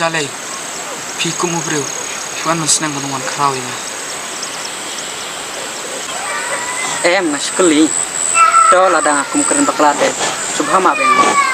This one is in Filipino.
chalai pi kumubreu chuan man snang manungan krawinga em na skuli to ladang kum keren baklate subhama beng